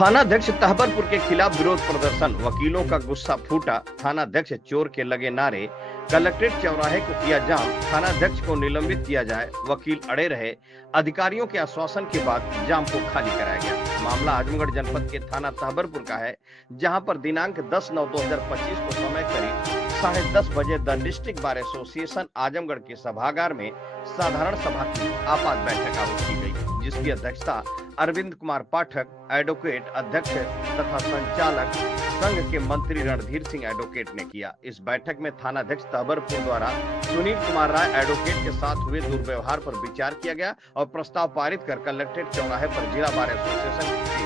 थानाध्यक्ष तहबरपुर के खिलाफ विरोध प्रदर्शन, वकीलों का गुस्सा फूटा। थानाध्यक्ष चोर के लगे नारे, कलेक्ट्रेट चौराहे को किया जाम, थानाध्यक्ष को निलंबित किया जाए, वकील अड़े रहे। अधिकारियों के आश्वासन के बाद जाम को खाली कराया गया। मामला आजमगढ़ जनपद के थाना तहबरपुर का है, जहां पर दिनांक 10/9/2025 को समय करीब 10:30 बजे the district bar association Azamgarh के सभागार में साधारण सभा की आपात बैठक आयोजित की गई, जिसकी अध्यक्षता अरविंद कुमार पाठक एडवोकेट अध्यक्ष तथा संचालक संघ के मंत्री रणधीर सिंह एडवोकेट ने किया। इस बैठक में थानाध्यक्ष तहबरपुर द्वारा सुनील कुमार राय एडवोकेट के साथ हुए दुर्व्यवहार पर विचार किया गया और प्रस्ताव पारित कर कलेक्ट्रेट चौराहे पर जिला बार एसोसिएशन के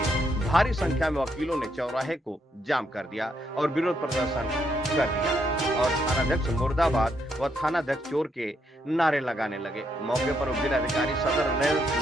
भारी संख्या में वकीलों ने चौराहे को जाम कर दिया और विरोध प्रदर्शन कर दिया और थानाध्यक्ष मुर्दाबाद व थानाध्यक्ष चोर के नारे लगाने लगे। मौके पर उप जिलाधिकारी सदर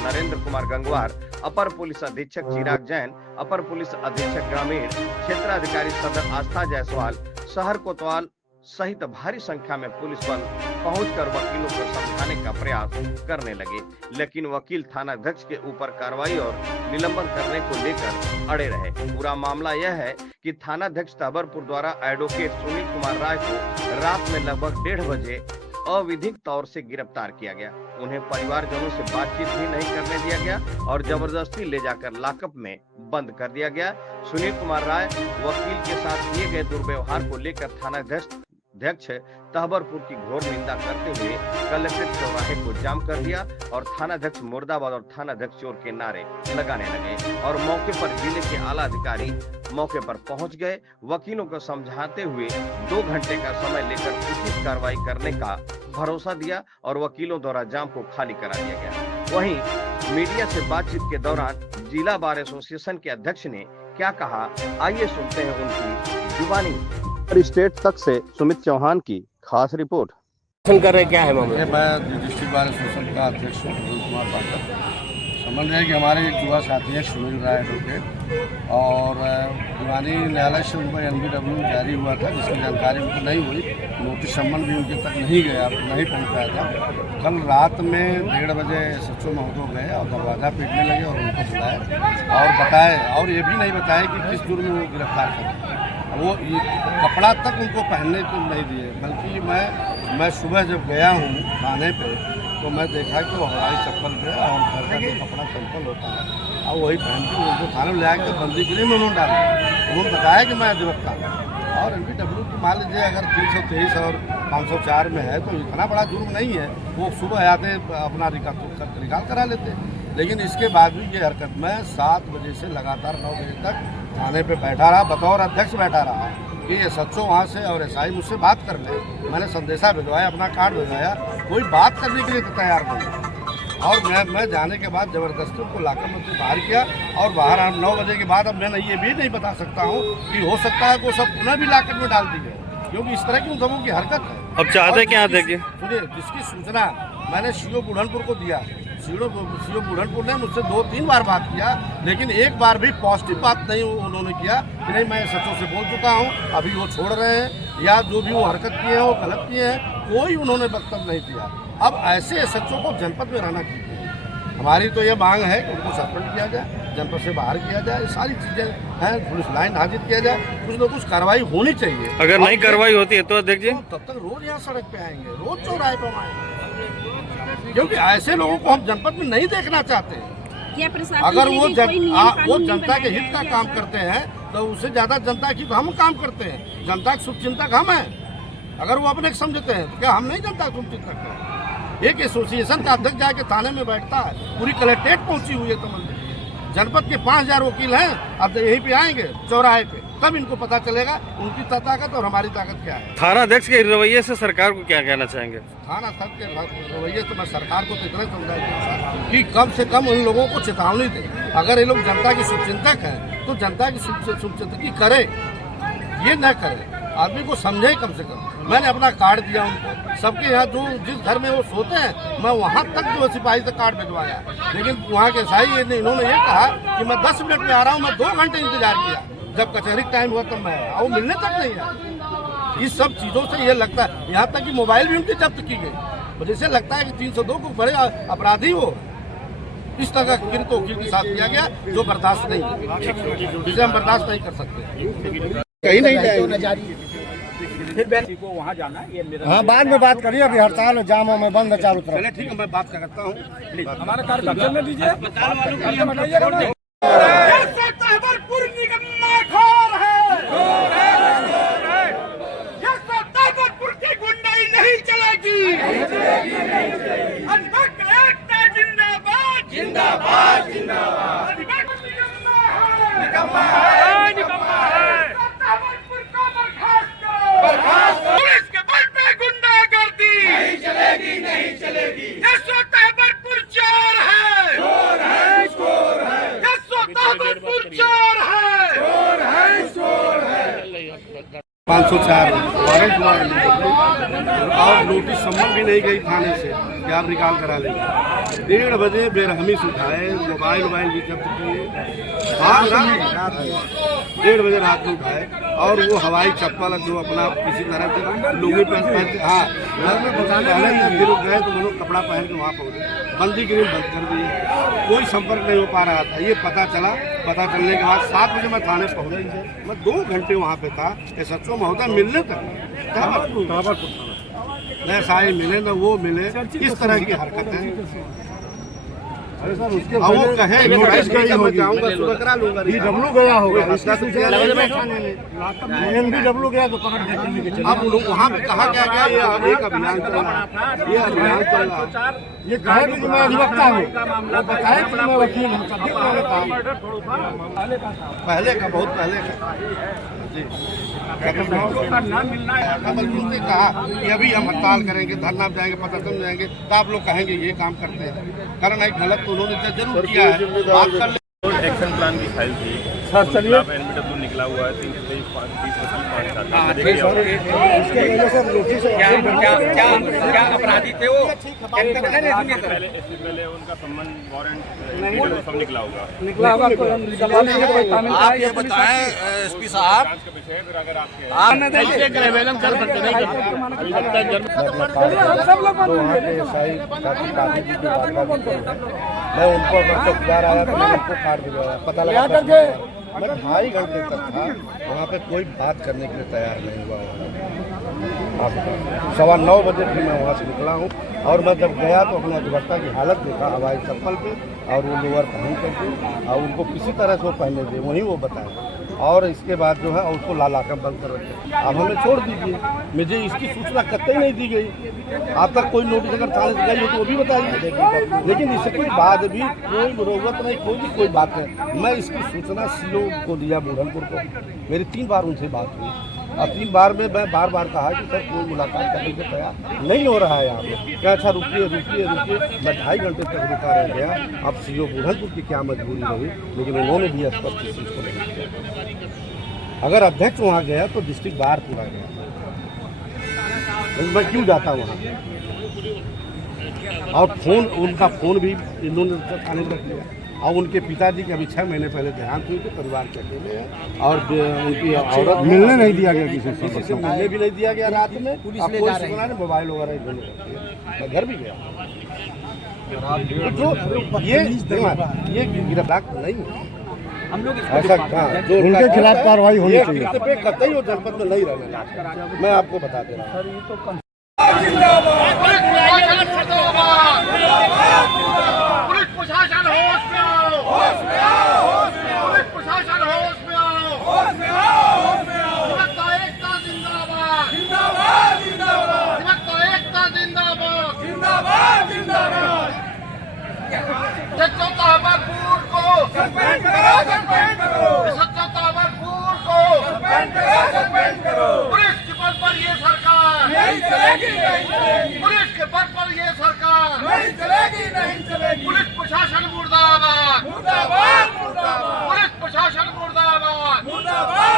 नरेंद्र कुमार गंगवार, अपर पुलिस अधीक्षक चिराग जैन, अपर पुलिस अधीक्षक ग्रामीण, क्षेत्राधिकारी सदर आस्था जायसवाल, शहर कोतवाल सहित भारी संख्या में पुलिस बल पहुंचकर वकीलों को समझाने का प्रयास करने लगे, लेकिन वकील थानाध्यक्ष के ऊपर कार्रवाई और निलंबन करने को लेकर अड़े रहे। पूरा मामला यह है कि थानाध्यक्ष तहबरपुर द्वारा एडवोकेट सुनील कुमार राय को रात में लगभग 1:30 बजे अविधिक तौर से गिरफ्तार किया गया। उन्हें परिवारजनों से बातचीत भी नहीं करने दिया गया और जबरदस्ती ले जाकर लॉकअप में बंद कर दिया गया। सुनील कुमार राय वकील के साथ किए गए दुर्व्यवहार को लेकर थानाध्यक्ष तहबरपुर की घोर निंदा करते हुए कलेक्ट्रेट चौराहे को जाम कर दिया और थानाध्यक्ष मुर्दाबाद और थानाध्यक्ष चोर के नारे लगाने लगे और मौके पर जिले के आला अधिकारी मौके पर पहुंच गए। वकीलों को समझाते हुए 2 घंटे का समय लेकर उचित कार्रवाई करने का भरोसा दिया और वकीलों द्वारा जाम को खाली करा दिया गया। वहीं मीडिया से बातचीत के दौरान जिला बार एसोसिएशन के अध्यक्ष ने क्या कहा, आइए सुनते हैं उनकी जुबानी। स्टेट तक से सुमित चौहान की खास रिपोर्ट। कर रहे क्या है मामला? मैं डिस्ट्रिक्ट बार एसोसिएशन का अध्यक्ष हूँ अरविंद कुमार पाठक। समझ रहे हैं कि हमारे एक युवा साथी है सुनील राय एडवोकेट और दीवानी न्यायालय से उनको NBW जारी हुआ था, जिसकी जानकारी उनको नहीं हुई। नोटिस सम्मन भी उनके तक नहीं गया, नहीं पहुँच पाया था। कल रात में 1:30 बजे SHO महोदय गए और दरवाज़ा पीटने लगे और उनको बुलाए और बताए, और ये भी नहीं बताए कि किस जुर्म में वो गिरफ्तार करें। वो कपड़ा तक उनको पहनने को नहीं दिए, बल्कि मैं सुबह जब गया हूँ थाने पे तो मैं देखा कि वो हवाई चप्पल पे और घर का जो कपड़ा सिंपल होता है और वही पहन के उनको थाने में ले आकर बंदी गृह में उन्होंने डाला। उन्होंने बताया कि मैं अधिवक्ता हूँ और NBW को मान लीजिए अगर 323 और 504 में है तो इतना बड़ा जुर्म नहीं है। वो सुबह आते अपना रिकॉर्ड करा लेते, लेकिन इसके बाद भी ये हरकत मैं 7 बजे से लगातार 9 बजे तक थाने पे बैठा रहा, बतौर अध्यक्ष बैठा रहा कि ये SHO वहाँ से और SI मुझसे बात कर ले। मैंने संदेशा भिजवाया, अपना कार्ड भिजवाया, कोई बात करने के लिए तो तैयार नहीं। और मैं जाने के बाद जबरदस्ती उनको लाकर मुझसे बाहर किया और बाहर 9 बजे के बाद अब मैं ये भी नहीं बता सकता हूँ कि हो सकता है वो सब पुनः भी लाकर में डाल दी गए, क्योंकि इस तरह की उन सबों की हरकत है। अब चाहते क्या देखिए, सुनिए, जिसकी सूचना मैंने CO बुढ़नपुर को दिया, CO बुढ़नपुर ने मुझसे 2-3 बार बात किया, लेकिन एक बार भी पॉजिटिव बात नहीं उन्होंने किया कि नहीं मैं SHO से बोल चुका हूँ, अभी वो छोड़ रहे हैं या जो भी वो हरकत किए हैं वो गलत किए हैं, कोई उन्होंने वक्तव्य नहीं दिया। अब ऐसे SHO को जनपद में रहना चाहिए। हमारी तो ये मांग है कि उनको सस्पेंड किया जाए, जनपद से बाहर किया जाए, सारी चीज़ें हैं, पुलिस लाइन हाजिर किया जाए, कुछ न कुछ कार्रवाई होनी चाहिए। अगर नहीं कार्रवाई होती है तो अध्यक्ष जी तब तक रोज यहाँ सड़क पे आएंगे, रोज चौराहे पे आएंगे, क्योंकि ऐसे लोगों को हम जनपद में नहीं देखना चाहते हैं। अगर वो जनता के हित का काम करते हैं तो उससे ज्यादा जनता की तो हम काम करते हैं। जनता के शुभचिंतक हम हैं। अगर वो अपने समझते हैं तो क्या हम नहीं जनता के शुभचिंतक हैं? एक एसोसिएशन का अध्यक्ष जाके थाने में बैठता है, पूरी कलेक्ट्रेट पहुंची हुई है, तो जनपद के 5000 वकील हैं, अब यहीं पे आएंगे चौराहे पे, तब इनको पता चलेगा उनकी ताकत और हमारी ताकत क्या है। थानाध्यक्ष के रवैये से सरकार को क्या कहना चाहेंगे? थानाध्यक्ष के रवैये से मैं सरकार को तो इतना समझाऊंगा कि कम से कम उन लोगों को चेतावनी दे। अगर ये लोग जनता के शुभचिंतक हैं तो जनता की शुभचिंतकी करे, ये न करे, आदमी को समझे कम से कम। मैंने अपना कार्ड दिया उनको, सबके यहाँ जो जिस घर में वो सोते हैं मैं वहाँ तक जो सिपाही से कार्ड भिजवाया, लेकिन वहाँ के SI ने इन्होंने ये कहा कि मैं 10 मिनट में आ रहा हूँ। मैं 2 घंटे इंतजार किया, जब कचहरी टाइम हुआ तब मैं आया, वो मिलने तक नहीं आया। इस सब चीज़ों से ये लगता है, यहाँ तक कि मोबाइल भी उनकी जब्त की गई, जैसे लगता है कि 302 को बड़े अपराधी हो। इस तरह का किन तोखी के साथ किया गया जो बर्दाश्त नहीं है, जिसे हम बर्दाश्त नहीं कर सकते। कहीं नहीं जाएगी फिर को वहाँ जाना है, ये मेरा। हाँ, बाद में बात करिए, अभी हड़ताल जामों में बंद है चारों तरफ। चलिए ठीक है, मैं बात करता हूँ, हमारा कार्य में दीजिए। की गुंडाई नहीं चलेगी, जिंदाबाद जिंदाबाद जिंदाबाद। पुलिस के बल पे गुंडागर्दी नहीं चलेगी, नहीं चलेगी। तहबरपुर चोर है, चोर है, चोर है। तहबरपुर चोर है, चोर है, चोर है। 504 वारंट हुआ और नोटिस सम्मन भी नहीं गई थाने से कि आप निकाल करा लेंगे। 1:30 बजे बेरहमी से उठाए, मोबाइल भी जब्त किए। 1:30 बजे रात में उठाए और वो हवाई चप्पल जो अपना किसी तरह से लुंगी पहनते, हाँ पहले लोग गए तो वो लोग कपड़ा पहन के वहाँ पहुँचे, बंदी गिरी बंद कर दिए, कोई संपर्क नहीं हो पा रहा था। ये पता चला, पता चलने के बाद 7 बजे मैं थाने पहुँचा, मैं 2 घंटे वहाँ पे था। SHO महोदय मिलने तक न साहिल मिले न वो मिले, इस तरह की हरकत है। अरे सर उसके वो कहे नोटिस गई होगी, सुबह करा लूंगा, DW गया होगा, इसका सूचना NBW गया तो पकड़ के। अब लोग वहाँ पे कहा क्या गया, ये एक अभियान चल रहा है, ये अभियान चल रहा है। ये कहे कि मैं अधिवक्ता हूँ, वो बताए कि मैं वकील हूँ, तभी उन्होंने कहा पहले का, बहुत पहले का जी। उनसे कहा कि अभी हम हड़ताल करेंगे, धरना जाएंगे, प्रदर्शन जाएंगे, तो आप लोग कहेंगे ये काम करते हैं, करना एक गलत तो उन्होंने जरूर किया है। एक्शन प्लान की फाइल थी सर, चलिए NBW निकला हुआ है 320 क्या अपराधी थे वो? पहले उनका सम्मन वारंट सब निकला होगा। आप ये बताएं SP साहब, जांच का विषय है, फिर अगर आपके आवेदन कर सकते नहीं मैं उनको चौकीदार आया तो मैं उनको काट दिया, पता लगा मैं 2.5 घंटे तक था वहाँ पे, कोई बात करने के लिए तैयार नहीं हुआ। आप 9:15 बजे फिर मैं वहाँ से निकला हूँ और मैं जब गया तो अपने अधिवक्ता की हालत देखा, हवाई चप्पल पे और वो लोअर पहन करके, और उनको किसी तरह से वो पहने थे, वहीं वो बताए। और इसके बाद जो है उसको लाकर बंद कर रखे। अब हमें छोड़ दीजिए, मुझे इसकी सूचना कतई नहीं दी गई। आप तक कोई नोटिस अगर थाने से गई हो तो वो भी बताइए, लेकिन इसके बाद भी कोई जरूरत नहीं, कोई बात नहीं। मैं इसकी सूचना CO को दिया, बुरहानपुर को। मेरी 3 बार उनसे बात हुई और 3 बार में मैं बार कहा कि सर कोई मुलाकात करने के तैयार नहीं हो रहा है यहाँ पे। क्या अच्छा रुकिए। मैं 2.5 घंटे तक रुका रह गया। अब CO बुरहानपुर की क्या मजबूरी रही, लेकिन उन्होंने भी स्पष्ट इस चीज़ को नहीं किया। अगर अध्यक्ष वहाँ गया तो डिस्ट्रिक्ट बाहर पूरा गया, मैं क्यों जाता वहाँ? और फोन, उनका फोन भी इन्होंने थाने रख लिया। और उनके पिताजी के अभी 6 महीने पहले देहांत हुई, तो परिवार के अकेले हैं और उनकी औरत मिलने नहीं दिया गया, किसी से मिलने भी नहीं दिया गया रात में। पुलिस ने मोबाइल वगैरह मैं घर भी गया। तो ये गिरफ्तार नहीं है, हम लोग ऐसा जो उनके खिलाफ कार्रवाई होनी चाहिए। कतई वो जनपद में नहीं रहने, मैं आपको बता दे रहा हूँ। पुलिस प्रशासन होश में आओ, होश में आओ, पुलिस प्रशासन होश में आओ, होश में आओ, होश में आओ। एकता जिंदाबाद, जिंदाबाद, जिंदाबाद। एकता जिंदाबाद, जिंदाबाद, जिंदाबाद। तहबरपुर को सस्पेंड करो, सस्पेंड करो। तहबरपुर को सस्पेंड करो, सस्पेंड करो। पुलिस के बल पर ये सरकार नहीं चलेगी, नहीं चलेगी। पुलिस के बल पर ये सरकार नहीं चलेगी, नहीं चलेगी। पुलिस प्रशासन मुर्दाबाद, मुर्दाबाद, मुर्दाबाद। पुलिस प्रशासन मुर्दाबाद, मुर्दाबाद।